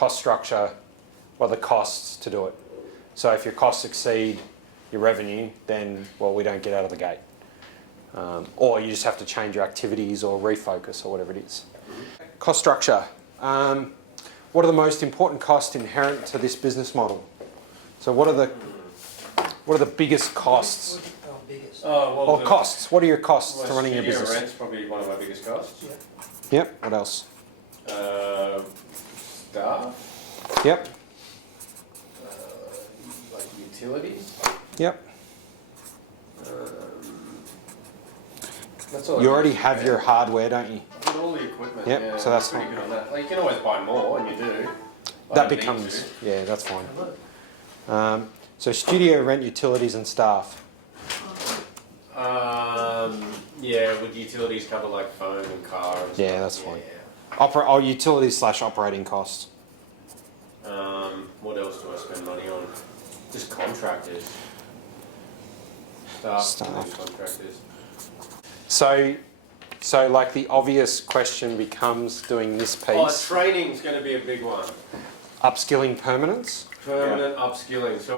cost structure, well, the costs to do it. So if your costs exceed your revenue, then, well, we don't get out of the gate. Or you just have to change your activities or refocus or whatever it is. Cost structure. What are the most important costs inherent to this business model? So what are the biggest costs? Or costs. What are your costs to running your business? Rent's probably one of my biggest costs. Yep. What else? Staff. Yep. Like utilities. Yep. That's all. You already have your hardware, don't you? I've got all the equipment. Yep. Yeah, So that's pretty fine. good on that. Like, you can always buy more, and you do. That becomes, yeah, that's fine. So studio rent, utilities and staff. Yeah, would utilities cover like phone and car and stuff? Yeah, that's fine. Utilities / operating costs. What else do I spend money on? Just contractors. Staff. Contractors. So like the obvious question becomes doing this piece. Training's going to be a big one. Upskilling permanence. Permanent upskilling. So